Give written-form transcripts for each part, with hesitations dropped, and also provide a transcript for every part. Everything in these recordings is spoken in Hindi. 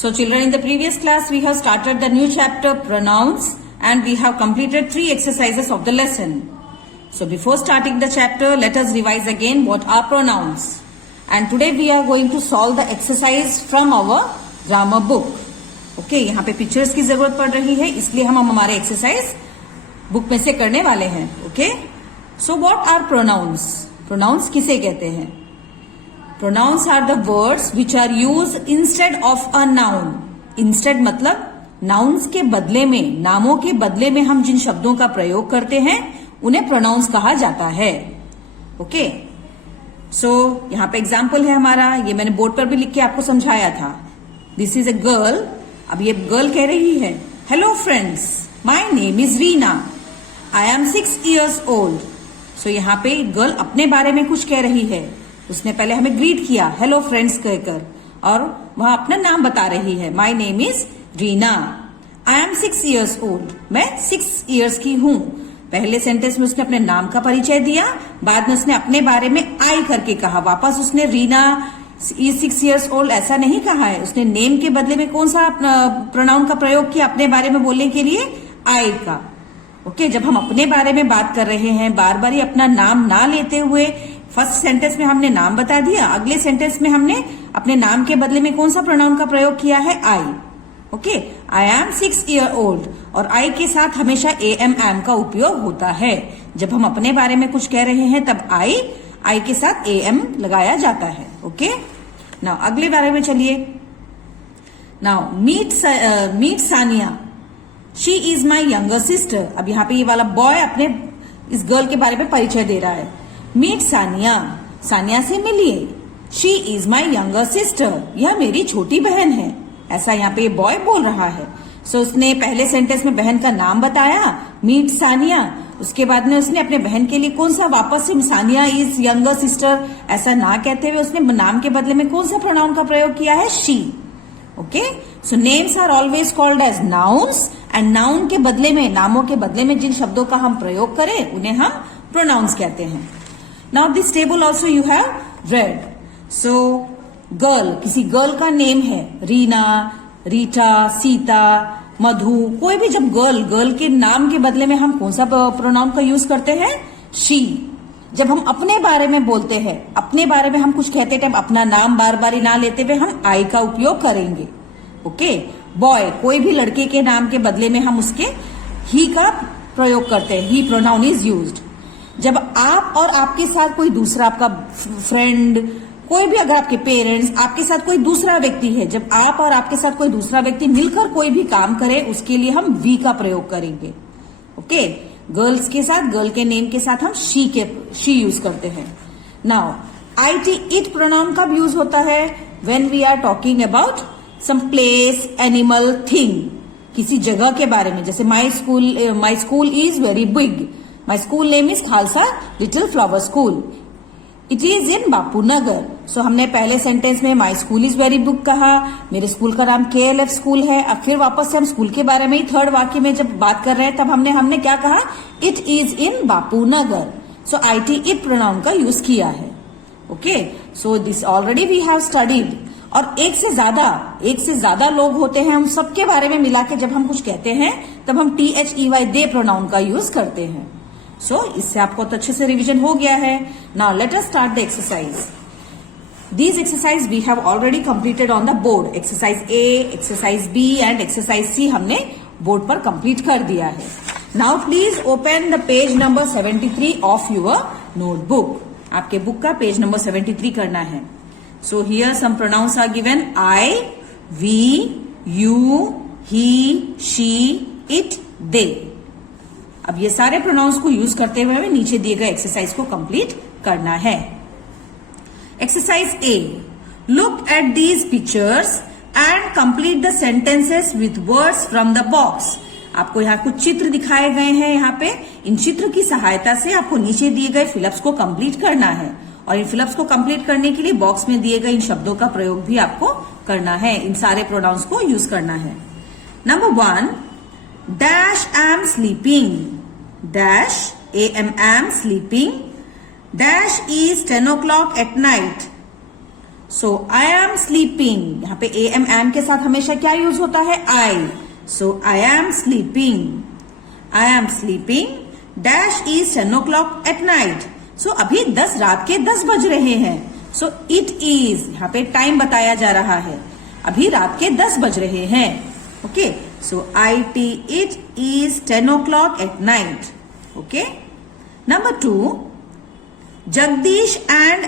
So children, in the previous class we have started the new chapter pronouns and we have completed 3 exercises of the lesson. So before starting the chapter, let us revise again what are pronouns. And today we are going to solve the exercise from our grammar book. Okay, यहाँ पे pictures की जरूरत पड़ रही है, इसलिए हम हमारे exercise book में से करने वाले हैं. Okay, so what are pronouns? Pronouns किसे कहते हैं? Pronouns are the words which are used instead of a noun. Instead मतलब nouns के बदले में, नामों के बदले में हम जिन शब्दों का प्रयोग करते हैं उन्हें pronouns कहा जाता है. ओके, सो यहाँ पे एग्जाम्पल है हमारा, ये मैंने बोर्ड पर भी लिख के आपको समझाया था. This is a girl. अब ये गर्ल कह रही है, hello friends, my name is Reena, I am 6 years old. सो यहाँ पे गर्ल अपने बारे में कुछ कह रही है. उसने पहले हमें ग्रीट किया हेलो फ्रेंड्स कहकर, और वह अपना नाम बता रही है, my name is Reena, I am 6 years old. मैं 6 years की हूं. पहले सेंटेंस में उसने अपने नाम का परिचय दिया, बाद में उसने अपने बारे में आई करके कहा. वापस उसने रीना इज 6 years old ऐसा नहीं कहा है. उसने नेम के बदले में कौन सा प्रोनाउन का प्रयोग किया अपने बारे में बोलने के लिए? आई का. ओके, जब हम अपने बारे में बात कर रहे हैं, बार बार ही अपना नाम ना लेते हुए, फर्स्ट सेंटेंस में हमने नाम बता दिया, अगले सेंटेंस में हमने अपने नाम के बदले में कौन सा प्रोनाउन का प्रयोग किया है? I. Okay, I am 6 years old, और आई के साथ हमेशा एम का उपयोग होता है. जब हम अपने बारे में कुछ कह रहे हैं तब आई के साथ एम लगाया जाता है. ओके, नाउ अगले बारे में चलिए. Now meet Sania, she is my younger sister. अब यहाँ पे ये वाला बॉय अपने इस गर्ल के बारे में परिचय दे रहा है. मीट सानिया, सानिया से मिलिए. She is my younger sister, यह मेरी छोटी बहन है. ऐसा यहाँ पे बॉय बोल रहा है. सो उसने पहले सेंटेंस में बहन का नाम बताया, मीट सानिया. उसके बाद में उसने अपने बहन के लिए कौन सा वापस से सानिया इज यंगर सिस्टर ऐसा ना कहते हुए उसने नाम के बदले में कौन सा प्रोनाउन का प्रयोग किया है? She. Okay, so names are always called as nouns, and noun के बदले में, नामों के बदले में जिन शब्दों का हम प्रयोग करें उन्हें हम प्रोनाउंस कहते हैं. Now this table also you have read. So girl, किसी गर्ल का नेम है, रीना, रीटा, सीता, मधु. कोई भी जब गर्ल के नाम के बदले में हम कौन सा प्रोनाउन का यूज करते हैं? शी. जब हम अपने बारे में बोलते हैं, अपने बारे में हम कुछ कहते टाइम अपना नाम बार बार ना लेते हुए हम आई का उपयोग करेंगे. ओके, बॉय, कोई भी लड़के के नाम के बदले में हम उसके ही का प्रयोग करते हैं, ही प्रोनाउन इज यूज्ड. जब आप और आपके साथ कोई दूसरा, आपका फ्रेंड, कोई भी, अगर आपके पेरेंट्स, आपके साथ कोई दूसरा व्यक्ति है, जब आप और आपके साथ कोई दूसरा व्यक्ति मिलकर कोई भी काम करे उसके लिए हम वी का प्रयोग करेंगे. ओके, गर्ल्स के साथ, गर्ल के नेम के साथ हम शी यूज करते हैं. नाउ इट प्रोनाउन कब यूज होता है? When we are talking about some place, animal, thing. किसी जगह के बारे में, जैसे my school is very big. My school name is Khalsa little flower school. It is in Bapu Nagar. So हमने पहले सेंटेंस में my school is very big कहा, मेरे स्कूल का नाम KLF स्कूल है. अब फिर वापस से हम स्कूल के बारे में ही थर्ड वाक्य में जब बात कर रहे हैं तब हमने क्या कहा? It is in Bapu Nagar. So it pronoun का यूज किया है. Okay, so this already we have studied. और एक से ज्यादा लोग होते हैं, हम सबके बारे में मिला के जब हम कुछ कहते हैं तब हम THEY दे प्रोनाउन का यूज करते हैं. सो इससे आपको तो अच्छे से रिवीजन हो गया है. Now let us start the exercise. These exercise we have already completed on the board. Exercise A, exercise B and exercise C हमने बोर्ड पर कंप्लीट कर दिया है. Now please open the page number 73 of your notebook. आपके बुक का पेज नंबर 73 करना है. So here some pronouns are given: I, we, you, he, she, it, they. अब ये सारे प्रोनाउंस को यूज करते हुए हमें नीचे दिए गए एक्सरसाइज को कंप्लीट करना है. Exercise A, look at these pictures and complete the sentences with words from the box. आपको यहाँ कुछ चित्र दिखाए गए हैं. यहाँ पे इन चित्र की सहायता से आपको नीचे दिए गए फिलअप्स को कंप्लीट करना है, और इन फिलअप्स को कंप्लीट करने के लिए बॉक्स में दिए गए इन शब्दों का प्रयोग भी आपको करना है. इन सारे प्रोनाउंस को यूज करना है. Number 1, dash am sleeping, dash am sleeping, dash is 10 o'clock at night. So I am sleeping, यहाँ पे am के साथ हमेशा क्या यूज होता है? I. So I am sleeping. I am sleeping. Dash is 10 o'clock at night. So अभी रात के 10 बज रहे हैं. सो इट इज, यहाँ पे टाइम बताया जा रहा है. अभी रात के 10 बज रहे हैं. Okay. So IT, it is 10 o'clock at night. Okay. Number 2, Jagdish and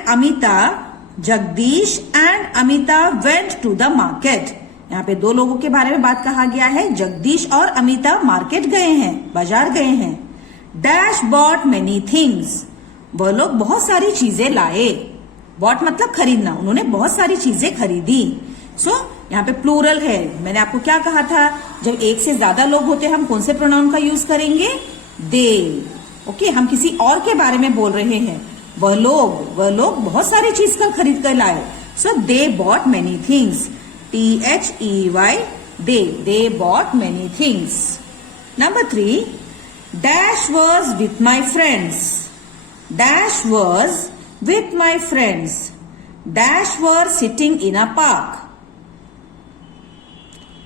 Amita went to the market. यहाँ पे दो लोगों के बारे में बात कहा गया है. जगदीश और अमिता मार्केट गए हैं, बाजार गए हैं. Dash bought many things. वह लोग बहुत सारी चीजें लाए. bought मतलब खरीदना. उन्होंने बहुत सारी चीजें खरीदी. सो यहाँ पे प्लूरल है. मैंने आपको क्या कहा था? जब एक से ज्यादा लोग होते हैं हम कौन से प्रोनाउन का यूज करेंगे? दे. ओके. हम किसी और के बारे में बोल रहे हैं. वह लोग बहुत सारी चीज का खरीद कर लाए. So they bought many things. THEY, they bought many things. Number 3, Dash was with my friends. Dash was with my friends. Dash were sitting in a park.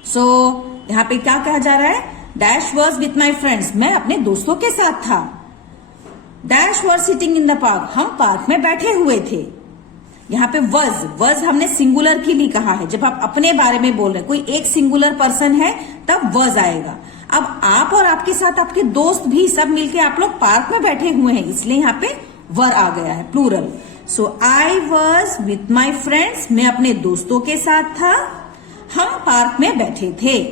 So यहाँ पे क्या कहा जा रहा है? Dash was with my friends. मैं अपने दोस्तों के साथ था. Dash were sitting in the park. हम पार्क में बैठे हुए थे. यहाँ पे was हमने सिंगुलर के लिए कहा है. जब आप अपने बारे में बोल रहे हैं, कोई एक सिंगुलर पर्सन है तब was आएगा. अब आप और आपके साथ आपके दोस्त भी सब मिलके आप लोग पार्क में बैठे हुए हैं, इसलिए यहाँ पे वर आ गया है, plural. So I was with my friends. मैं अपने दोस्तों के साथ था. हम पार्क में बैठे थे.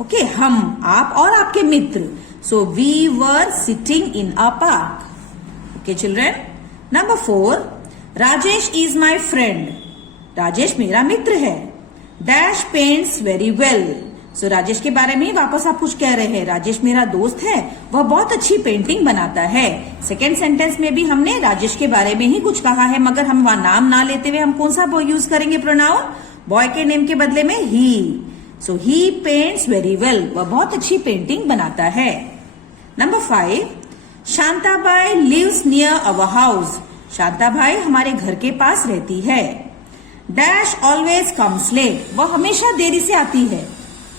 ओके. हम, आप और आपके मित्र. So we were sitting in a park. Okay children. Number 4, Rajesh is my friend. Rajesh मेरा मित्र है. Dash paints very well. So Rajesh के बारे में वापस आप कुछ कह रहे हैं. राजेश मेरा दोस्त है, वह बहुत अच्छी पेंटिंग बनाता है. सेकेंड सेंटेंस में भी हमने राजेश के बारे में ही कुछ कहा है, मगर हम वहां नाम ना लेते हुए हम कौन सा यूज करेंगे प्रोनाउन? बॉय के नेम के बदले में ही. So he paints very well. वह बहुत अच्छी पेंटिंग बनाता है. Number 5, Shantabai lives near our house. Shantabai हमारे घर के पास रहती है. Dash always comes late. वह हमेशा देरी से आती है.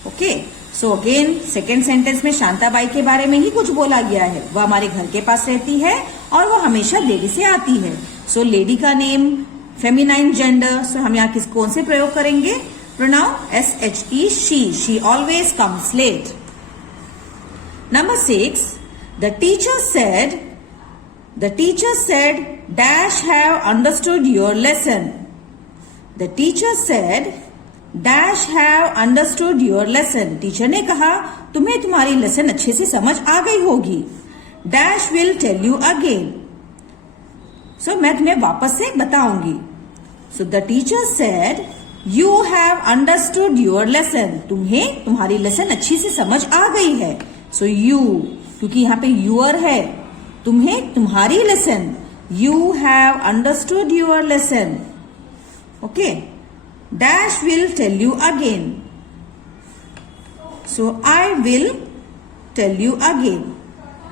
Okay. So again second sentence में शांताबाई के बारे में ही कुछ बोला गया है. वह हमारे घर के पास रहती है और वह हमेशा देरी से आती है. सो लेडी का नेम, फेमिनाइन जेंडर. सो हम यहाँ कौन से प्रयोग करेंगे? Pronoun SHE, she always comes late. Number 6, the teacher said Dash have understood your lesson. The teacher said Dash have understood your lesson. Teacher ने कहा तुम्हें तुम्हारी लेसन अच्छे से समझ आ गई होगी. Dash will tell you again. So मैं तुम्हें वापस से बताऊंगी. So the teacher said you have understood your lesson. तुम्हें तुम्हारी लेसन अच्छी से समझ आ गई है. So you, क्योंकि यहाँ पे your है, तुम्हें तुम्हारी lesson. You have understood your lesson. Okay. Dash will tell you again. So I will tell you again.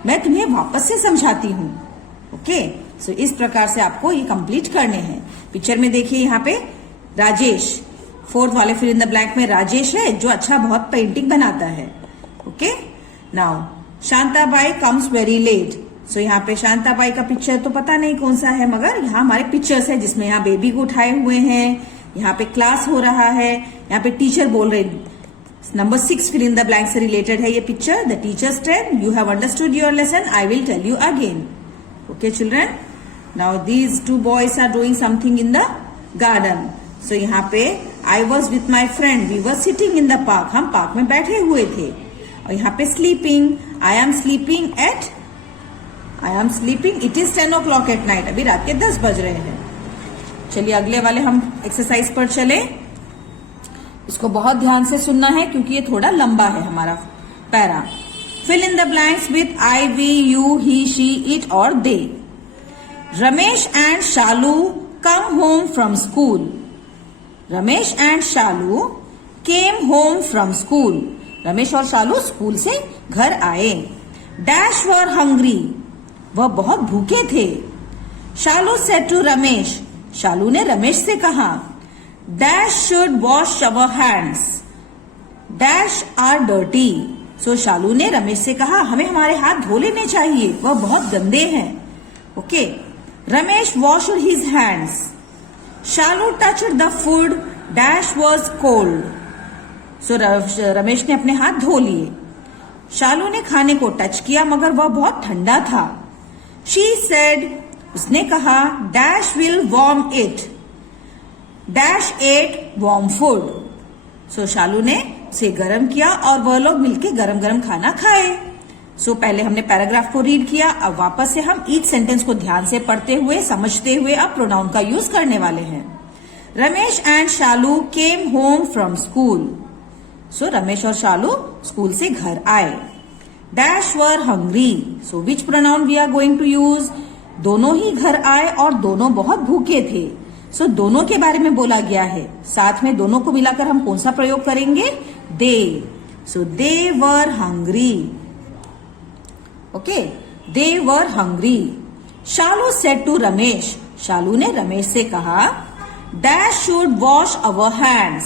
मैं तुम्हें वापस से समझाती हूँ. ओके. सो इस प्रकार से आपको ये कंप्लीट करने हैं. पिक्चर में देखिए यहाँ पे राजेश, फोर्थ वाले फिल इन द ब्लैंक में राजेश है जो अच्छा बहुत पेंटिंग बनाता है. Okay. Now Shantabai comes very late. So यहाँ पे शांताबाई का पिक्चर तो पता नहीं कौन सा है, मगर यहाँ हमारे पिक्चर्स है जिसमें यहाँ बेबी को उठाए हुए हैं. यहाँ पे क्लास हो रहा है. यहाँ पे टीचर बोल रहे. Number 6 fill in the blank से रिलेटेड है ये picture. The teacher said you have understood your lesson, I will tell you again. Okay children. Now these 2 boys are doing something in the garden. So यहाँ पे I was with my friend, we were sitting in the park. हम पार्क में बैठे हुए थे. और यहाँ पे sleeping, I am sleeping it is 10 o'clock at night. अभी रात के 10 बज रहे हैं. चलिए अगले वाले हम एक्सरसाइज पर चले. इसको बहुत ध्यान से सुनना है क्योंकि ये थोड़ा लंबा है हमारा para. Fill in the blanks with I, we, you, he, she, it और they. Ramesh and Shalu come home from school. Ramesh and Shalu came home from school. Ramesh और शालू स्कूल से घर आए. Dash were hungry. वह बहुत भूखे थे. Shalu said to Ramesh. शालू ने रमेश से कहा dash should wash our hands, dash are dirty. So Shalu ने रमेश से कहा हमें हमारे हाथ धो लेने चाहिए, वह बहुत गंदे हैं। Okay, Ramesh washed his hands, Shalu touched the food, dash was cold. So Ramesh ने अपने हाथ धो लिए, शालू ने खाने को टच किया मगर वह बहुत ठंडा था। शी सेड, उसने कहा, dash will warm it, dash ate warm food. So Shalu ने उसे गर्म किया और वह लोग मिलके गरम गरम खाना खाए। सो पहले हमने पैराग्राफ को रीड किया, अब वापस से हम ईच सेंटेंस को ध्यान से पढ़ते हुए समझते हुए अब प्रोनाउन का यूज करने वाले हैं। Ramesh and Shalu came home from school. So Ramesh और शालू स्कूल से घर आए। Dash were hungry, so which pronoun we are going to use. दोनों ही घर आए और दोनों बहुत भूखे थे। सो दोनों के बारे में बोला गया है, साथ में दोनों को मिलाकर हम कौन सा प्रयोग करेंगे, they. So they were hungry. Okay, they were hungry. Shalu said to Ramesh, Shalu ने रमेश से कहा, dash should wash our hands,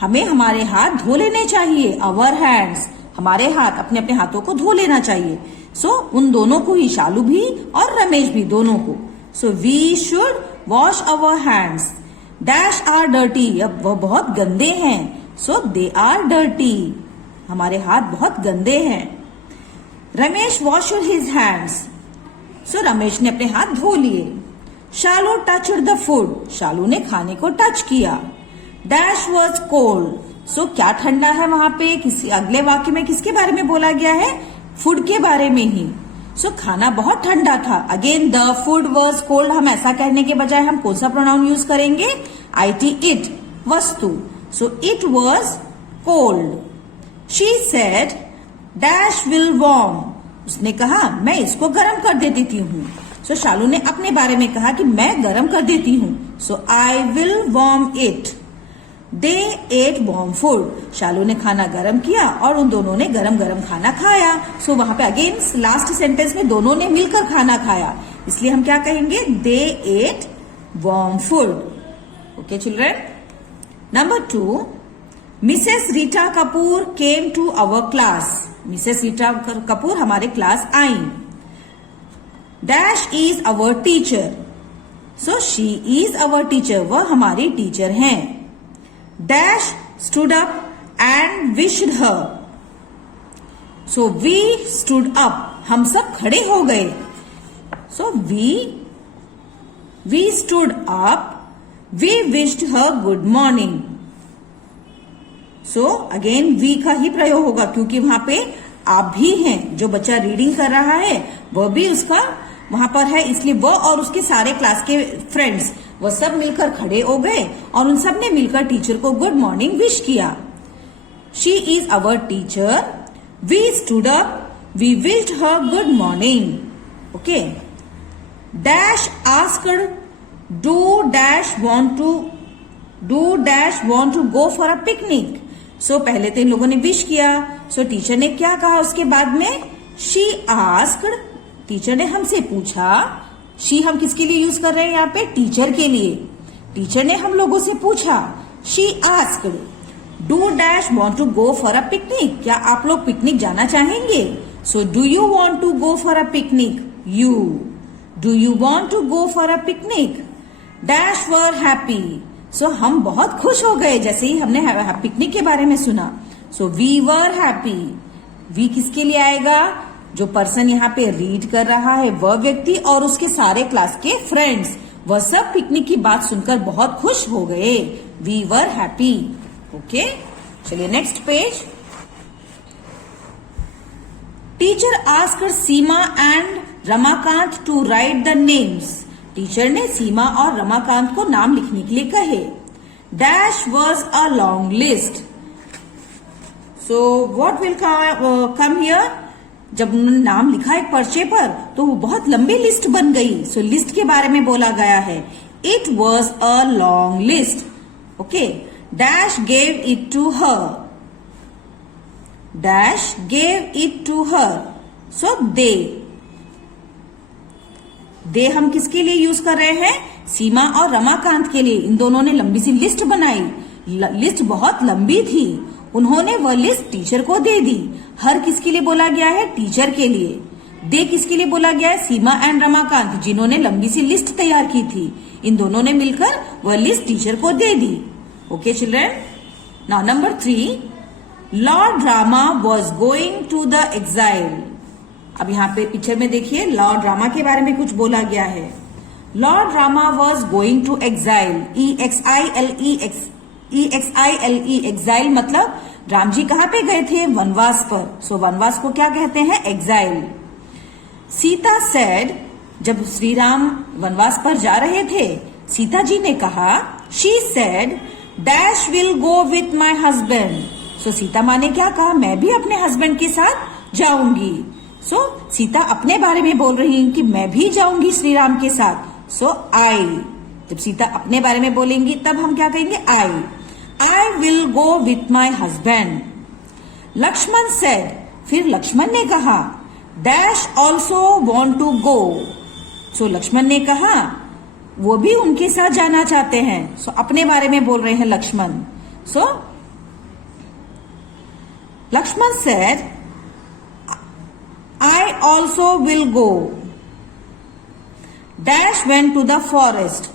हमें हमारे हाथ धो लेने चाहिए। अवर हैंड्स, हमारे हाथ, अपने अपने हाथों को धो लेना चाहिए। सो उन दोनों को ही, शालू भी और रमेश भी, दोनों को। So we should wash our hands, dash are dirty, अब वह बहुत गंदे हैं। सो दे आर डर्टी, हमारे हाथ बहुत गंदे हैं। रमेश वॉश्ड हिज हैंड्स, सो रमेश ने अपने हाथ धो लिए। शालू टच्ड द फूड, शालू ने खाने को टच किया। डैश वॉज कोल्ड, सो क्या ठंडा है वहां पे, किसी अगले वाक्य में किसके बारे में बोला गया है, फूड के बारे में ही। सो खाना बहुत ठंडा था। Again the food was cold, हम ऐसा कहने के बजाय हम कौन सा प्रोनाउन यूज करेंगे, IT, इट, वस्तु। सो it was cold. She said, dash will warm, उसने कहा मैं इसको गर्म कर देती हूँ। सो शालू ने अपने बारे में कहा कि मैं गर्म कर देती हूँ। So I will warm it. They ate warm food, Shalu ने खाना गर्म किया और उन दोनों ने गरम गरम खाना खाया। सो वहां पे अगेन लास्ट सेंटेंस में दोनों ने मिलकर खाना खाया, इसलिए हम क्या कहेंगे, they ate warm food. Okay children. Number 2, Mrs Rita Kapoor came to our class, Mrs Rita Kapoor हमारे क्लास आई। Dash is our teacher, so she is our teacher, वह हमारी टीचर हैं। Dash stood up and wished her, so we stood up, हम सब खड़े हो गए। So we stood up, we wished her good morning. So again we का ही प्रयोग होगा क्योंकि वहां पे आप भी हैं, जो बच्चा रीडिंग कर रहा है वह भी उसका वहां पर है, इसलिए वह और उसके सारे क्लास के फ्रेंड्स वह सब मिलकर खड़े हो गए और उन सब ने मिलकर टीचर को गुड मॉर्निंग विश किया। She is our teacher, we stood up, we wished her good morning. Okay. Dash asked, do dash want to go for a picnic. So पहले तो इन लोगों ने विश किया। सो टीचर ने क्या कहा उसके बाद में, शी आस्क्ड, टीचर ने हमसे पूछा। शी हम किसके लिए यूज कर रहे हैं यहाँ पे, टीचर के लिए। टीचर ने हम लोगों से पूछा, she asked, do dash want to go for a picnic, क्या आप लोग पिकनिक जाना चाहेंगे। So do you want to go for a picnic, you, do you want to go for a picnic. Dash were happy, so हम बहुत खुश हो गए जैसे ही हमने पिकनिक के बारे में सुना। So we were happy, we किसके लिए आएगा, जो पर्सन यहाँ पे रीड कर रहा है वह व्यक्ति और उसके सारे क्लास के फ्रेंड्स, वह सब पिकनिक की बात सुनकर बहुत खुश हो गए। We were happy. ओके, चलिए next page. Teacher asked Seema and Ramakant to write the names, teacher ने सीमा और रमाकांत को नाम लिखने के लिए कहे। Dash was a long list, so what will come here, जब उन्होंने नाम लिखा एक पर्चे पर तो वो बहुत लंबी लिस्ट बन गई। सो लिस्ट के बारे में बोला गया है, it was a long list. Okay. Dash gave it to her, dash gave it to her, so they. They हम किसके लिए यूज कर रहे हैं? सीमा और रमाकांत के लिए। इन दोनों ने लंबी सी लिस्ट बनाई। लिस्ट बहुत लंबी थी। उन्होंने वह लिस्ट टीचर को दे दी। हर किसके लिए बोला गया है? टीचर के लिए। दे किसके लिए बोला गया है? सीमा एंड रमाकांत, जिन्होंने लंबी सी लिस्ट तैयार की थी। इन दोनों ने मिलकर वह लिस्ट टीचर को दे दी। Okay children, now number 3, lord Rama was going to the exile. अब यहाँ पे पिक्चर में देखिए, लॉर्ड रामा के बारे में कुछ बोला गया है। Lord Rama was going to exile, EXILE, exile मतलब राम जी कहाँ पे गए थे? वनवास पर। सो वनवास को क्या कहते हैं? एग्जाइल। सीता सेड, जब श्री राम वनवास पर जा रहे थे, सीता जी ने कहा, she said, dash will go with my husband. So Sita माँ ने क्या कहा? मैं भी अपने हस्बैंड के साथ जाऊंगी। सो सीता अपने बारे में बोल रही है कि मैं भी जाऊंगी श्री राम के साथ। सो आई, जब सीता अपने बारे में बोलेंगी तब हम क्या कहेंगे? I will go with my husband. Lakshman said, फिर लक्ष्मण ने कहा, dash also want to go. So Lakshman ने कहा वो भी उनके साथ जाना चाहते हैं। सो अपने बारे में बोल रहे हैं Lakshman. So Lakshman said, I also will go. Dash went to the forest.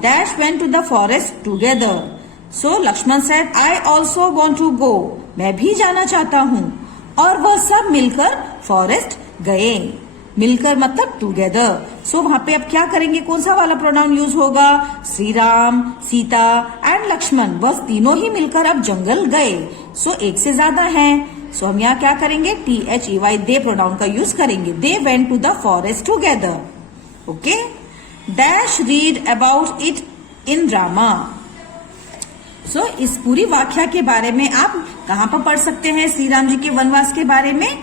Dash went to the forest together. So Lakshman said, I also want to go. मैं भी जाना चाहता हूँ। और वह सब मिलकर फॉरेस्ट गए। मिलकर मतलब टुगेदर। सो वहां पे अब क्या करेंगे? कौन सा वाला प्रोनाउन यूज होगा? श्री राम, सीता एंड लक्ष्मण, बस तीनों ही मिलकर अब जंगल गए। सो एक से ज्यादा हैं। सो हम यहाँ क्या करेंगे? THEY, दे प्रोनाउन का यूज करेंगे। They went to the forest together. Okay, dash read about it in drama. So इस पूरी वाक्या के बारे में आप कहाँ पर पढ़ सकते हैं? श्री राम जी के वनवास के बारे में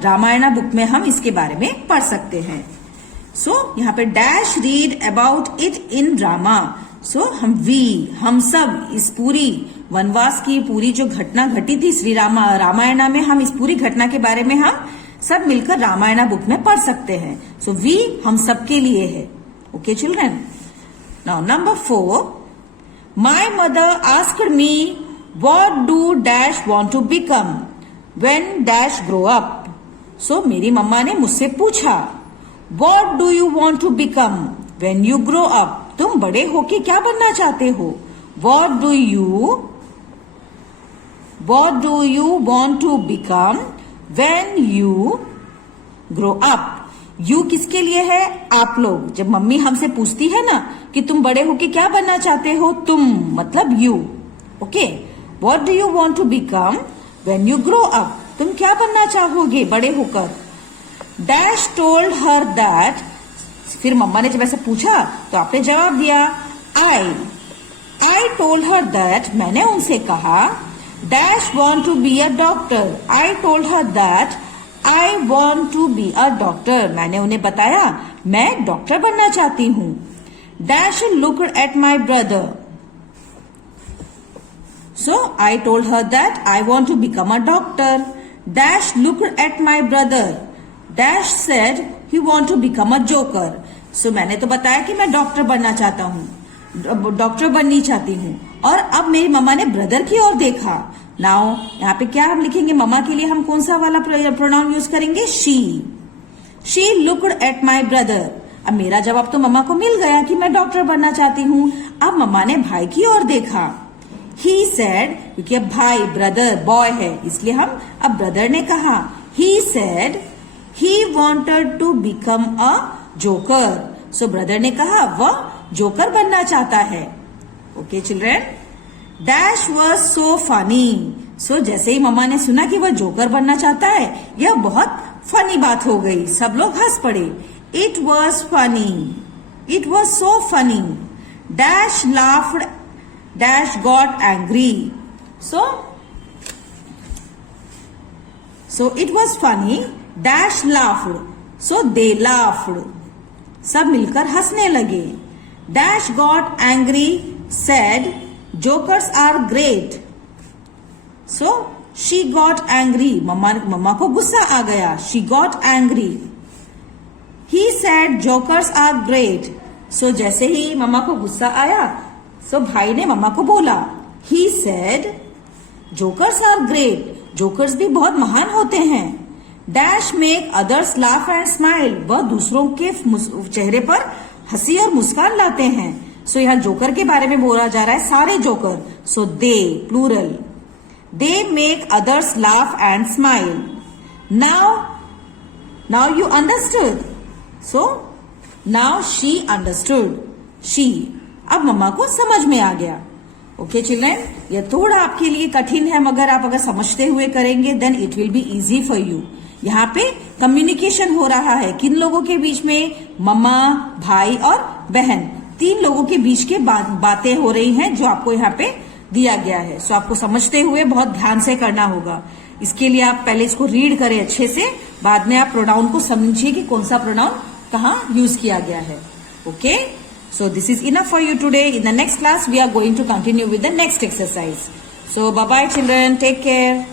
रामायणा बुक में हम इसके बारे में पढ़ सकते हैं। सो यहाँ पे dash read about it in drama. So हम सब इस पूरी वनवास की पूरी जो घटना घटी थी श्री रामायणा में, हम इस पूरी घटना के बारे में हम सब मिलकर रामायणा बुक में पढ़ सकते हैं। सो वी हम सब के लिए है। Okay children, now number 4, my mother asked me what do dash want to become when dash grow up. So मेरी मम्मा ने मुझसे पूछा, what do you want to become when you grow up. तुम बड़े होके क्या बनना चाहते हो? What do you want to become when you grow up? You किसके लिए है? आप लोग। जब मम्मी हमसे पूछती है ना कि तुम बड़े होके क्या बनना चाहते हो, तुम मतलब you. Okay, What do you want to become when you grow up? तुम क्या बनना चाहोगे बड़े होकर? Dash told her that, फिर मम्मा ने जब ऐसा पूछा तो आपने जवाब दिया, I told her that, मैंने उनसे कहा, Dash want to be a doctor. I told her that I want to be a doctor. मैंने उन्हें बताया मैं डॉक्टर बनना चाहती हूँ। Dash looked at my brother. So I told her that I want to become a doctor. Dash looked at my brother. Dash said he want to become a joker. So मैंने तो बताया कि मैं डॉक्टर बनना चाहता हूँ, डॉक्टर बननी चाहती हूँ। और अब मेरी मम्मा ने ब्रदर की ओर देखा। नाउ यहाँ पे क्या हम लिखेंगे? मम्मा के लिए हम कौन सा वाला प्रोनाउन यूज करेंगे? She looked at my brother. अब मेरा जवाब तो मम्मा को मिल गया कि मैं डॉक्टर बनना चाहती हूँ। अब मम्मा ने भाई की ओर देखा। ही सेड, क्योंकि अब भाई ब्रदर बॉय है इसलिए हम अब ब्रदर ने कहा। He said he wanted to become a joker. So brother ने कहा वह जोकर बनना चाहता है। Okay children, dash was so funny. So जैसे ही मम्मा ने सुना कि वह जोकर बनना चाहता है, यह बहुत फनी बात हो गई। सब लोग हंस पड़े। It was funny, it was so funny. Dash laughed, dash got angry. So it was funny, dash laughed, so they laughed. सब मिलकर हंसने लगे। Dash got angry, said jokers are great. So she got angry, मम्मा को गुस्सा आ गया। She got angry. He said jokers are great. So जैसे ही मम्मा को गुस्सा आया, so भाई ने मम्मा को बोला, he said jokers are great. Jokers भी बहुत महान होते हैं. Dash make others laugh and smile. वह दूसरों के चेहरे पर हंसी और मुस्कान लाते हैं. So यहाँ जोकर के बारे में बोला जा रहा है, सारे joker. So they, plural. They make others laugh and smile. Now you understood. So now she understood. She. अब मम्मा को समझ में आ गया. ओके चिल्ड्रेन, ये थोड़ा आपके लिए कठिन है, मगर आप अगर समझते हुए करेंगे then it will be easy for you. यहाँ पे कम्युनिकेशन हो रहा है किन लोगों के बीच में? मम्मा, भाई और बहन. 3 लोगों के बीच के बातें हो रही हैं जो आपको यहाँ पे दिया गया है. सो आपको समझते हुए बहुत ध्यान से करना होगा. इसके लिए आप पहले इसको रीड करें अच्छे से, बाद में आप प्रोनाउन को समझिए कि कौन सा प्रोनाउन कहाँ यूज किया गया है. Okay, so this is enough for you today. In the next class we are going to continue with the next exercise. So bye bye children, take care.